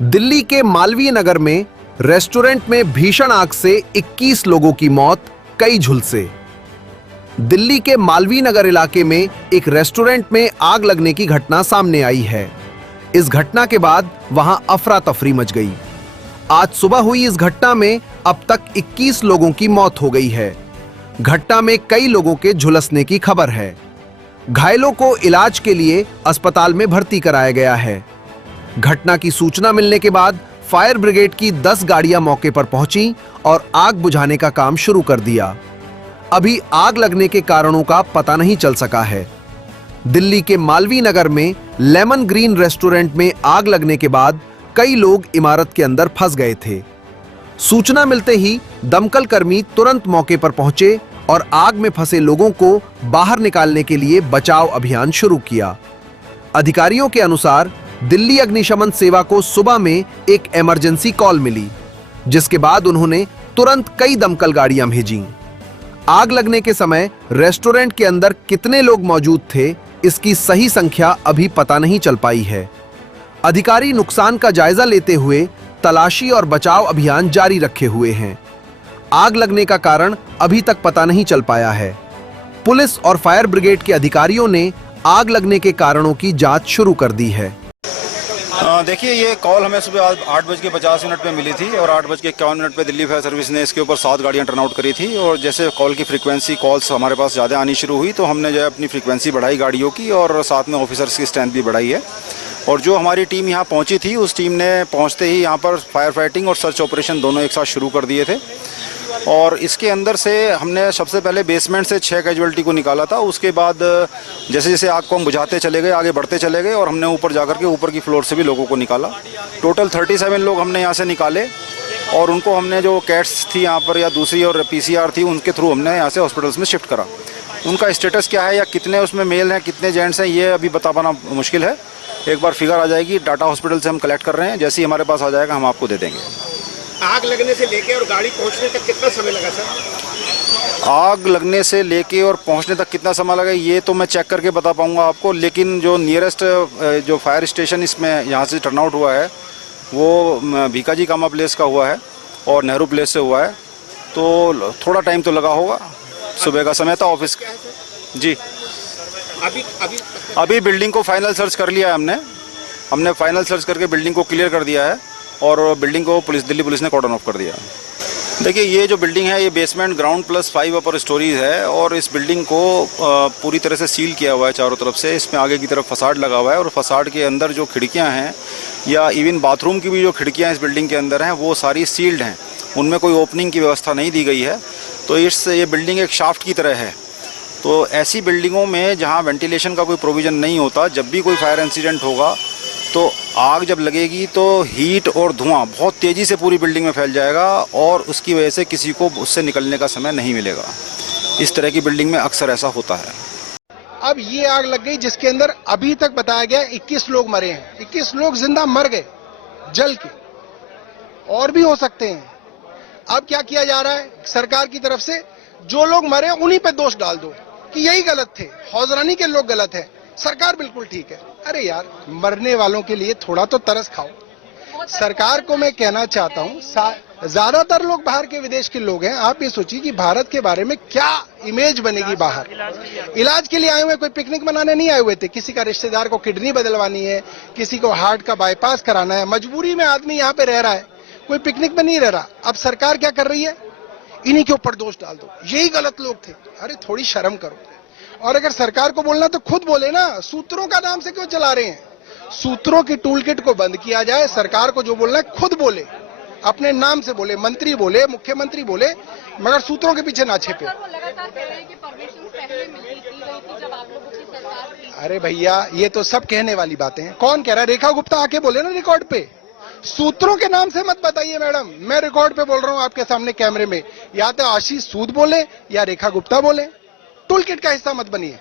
दिल्ली के मालवीय नगर में रेस्टोरेंट में भीषण आग से 21 लोगों की मौत, कई झुलसे। दिल्ली के मालवीय नगर इलाके में एक रेस्टोरेंट में आग लगने की घटना सामने आई है। इस घटना के बाद वहां अफरा तफरी मच गई। आज सुबह हुई इस घटना में अब तक 21 लोगों की मौत हो गई है। घटना में कई लोगों के झुलसने की खबर है। घायलों को इलाज के लिए अस्पताल में भर्ती कराया गया है। घटना की सूचना मिलने के बाद फायर ब्रिगेड की 10 गाड़ियां मौके पर पहुंची और आग बुझाने का काम शुरू कर दिया। अभी आग लगने के कारणों का पता नहीं चल सका है। दिल्ली के मालवीय नगर में लेमन ग्रीन रेस्टोरेंट में आग लगने के बाद कई लोग इमारत के अंदर फंस गए थे। सूचना मिलते ही दमकल कर्मी तुरंत मौके पर पहुंचे और आग में फंसे लोगों को बाहर निकालने के लिए बचाव अभियान शुरू किया। अधिकारियों के अनुसार दिल्ली अग्निशमन सेवा को सुबह में एक इमरजेंसी कॉल मिली, जिसके बाद उन्होंने तुरंत कई दमकल गाड़ियां भेजीं। आग लगने के समय रेस्टोरेंट के अंदर कितने लोग मौजूद थे, इसकी सही संख्या अभी पता नहीं चल पाई है। अधिकारी नुकसान का जायजा लेते हुए तलाशी और बचाव अभियान जारी रखे हुए हैं। आग लगने का कारण अभी तक पता नहीं चल पाया है। पुलिस और फायर ब्रिगेड के अधिकारियों ने आग लगने के कारणों की जांच शुरू कर दी है। देखिए, ये कॉल हमें सुबह 8:50 पे मिली थी और 8:51 पे दिल्ली फायर सर्विस ने इसके ऊपर 7 गाड़ियां टर्न आउट करी थी। और जैसे कॉल की फ्रीक्वेंसी कॉल्स हमारे पास ज़्यादा आनी शुरू हुई तो हमने जो है अपनी फ्रीक्वेंसी बढ़ाई गाड़ियों की और साथ में ऑफिसर्स की स्ट्रेंथ भी बढ़ाई है। और जो हमारी टीम यहाँ पहुँची थी, उस टीम ने पहुँचते ही यहाँ पर फायर फाइटिंग और सर्च ऑपरेशन दोनों एक साथ शुरू कर दिए थे। और इसके अंदर से हमने सबसे पहले बेसमेंट से 6 कैजुअल्टी को निकाला था। उसके बाद जैसे जैसे आग को हम बुझाते चले गए, आगे बढ़ते चले गए और हमने ऊपर जाकर के ऊपर की फ्लोर से भी लोगों को निकाला। टोटल 37 लोग हमने यहाँ से निकाले और उनको हमने जो कैट्स थी यहाँ पर या दूसरी और PCR थी, उनके थ्रू हमने यहाँ से हॉस्पिटल्स में शिफ्ट करा। उनका स्टेटस क्या है या कितने उसमें मेल हैं, कितने जेंट्स हैं, ये अभी बता पाना मुश्किल है। एक बार फिगर आ जाएगी, डाटा हॉस्पिटल से हम कलेक्ट कर रहे हैं, जैसे ही हमारे पास आ जाएगा हम आपको दे देंगे। आग लगने से लेके और गाड़ी पहुंचने तक कितना समय लगा सर? आग लगने से लेके और पहुंचने तक कितना समय लगा ये तो मैं चेक करके बता पाऊंगा आपको, लेकिन जो नियरेस्ट जो फायर स्टेशन इसमें यहाँ से टर्न आउट हुआ है वो भीकाजी कामा प्लेस का हुआ है और नेहरू प्लेस से हुआ है, तो थोड़ा टाइम तो लगा होगा। सुबह का समय था, ऑफिस जी। अभी बिल्डिंग को फाइनल सर्च कर लिया है हमने फाइनल सर्च करके बिल्डिंग को क्लियर कर दिया है और बिल्डिंग को दिल्ली पुलिस ने कॉर्डन ऑफ कर दिया। देखिए, ये जो बिल्डिंग है ये बेसमेंट ग्राउंड प्लस 5 अपर स्टोरीज है और इस बिल्डिंग को पूरी तरह से सील किया हुआ है चारों तरफ से। इसमें आगे की तरफ फसाड लगा हुआ है और फसाड के अंदर जो खिड़कियां हैं या इवन बाथरूम की भी जो खिड़कियां इस बिल्डिंग के अंदर हैं वो सारी सील्ड हैं, उनमें कोई ओपनिंग की व्यवस्था नहीं दी गई है। तो ये बिल्डिंग एक शाफ्ट की तरह है। तो ऐसी बिल्डिंगों में जहाँ वेंटिलेशन का कोई प्रोविज़न नहीं होता, जब भी कोई फायर इंसिडेंट होगा तो आग जब लगेगी तो हीट और धुआं बहुत तेज़ी से पूरी बिल्डिंग में फैल जाएगा और उसकी वजह से किसी को उससे निकलने का समय नहीं मिलेगा। इस तरह की बिल्डिंग में अक्सर ऐसा होता है। अब ये आग लग गई जिसके अंदर अभी तक बताया गया 21 लोग मरे हैं। 21 लोग जिंदा मर गए जल के, और भी हो सकते हैं। अब क्या किया जा रहा है सरकार की तरफ से, जो लोग मरे उन्हीं पे दोष डाल दो कि यही गलत थे, हौजरानी के लोग गलत है, सरकार बिल्कुल ठीक है। अरे यार, मरने वालों के लिए थोड़ा तो तरस खाओ। सरकार को मैं कहना चाहता हूं, ज्यादातर लोग बाहर के विदेश के लोग हैं। आप ये सोचिए कि भारत के बारे में क्या इमेज बनेगी बाहर। इलाज के लिए आए हुए, कोई पिकनिक मनाने नहीं आए हुए थे। किसी का रिश्तेदार को किडनी बदलवानी है, किसी को हार्ट का बाईपास कराना है, मजबूरी में आदमी यहाँ पे रह रहा है, कोई पिकनिक में नहीं रह रहा। अब सरकार क्या कर रही है, इन्हीं के ऊपर दोष डाल दो, यही गलत लोग थे। अरे थोड़ी शर्म करो। और अगर सरकार को बोलना तो खुद बोले ना, सूत्रों का नाम से क्यों चला रहे हैं? सूत्रों की टूल किट को बंद किया जाए। सरकार को जो बोलना है खुद बोले, अपने नाम से बोले, मंत्री बोले, मुख्यमंत्री बोले, मगर सूत्रों के पीछे ना छिपे। अरे भैया, ये तो सब कहने वाली बातें हैं। कौन कह रहा है? रेखा गुप्ता आके बोले ना रिकॉर्ड पे। सूत्रों के नाम से मत बताइए मैडम, मैं रिकॉर्ड पे बोल रहा हूं आपके सामने कैमरे में। या तो आशीष सूद बोले या रेखा गुप्ता बोले, टूल किट का हिस्सा मत बनिए।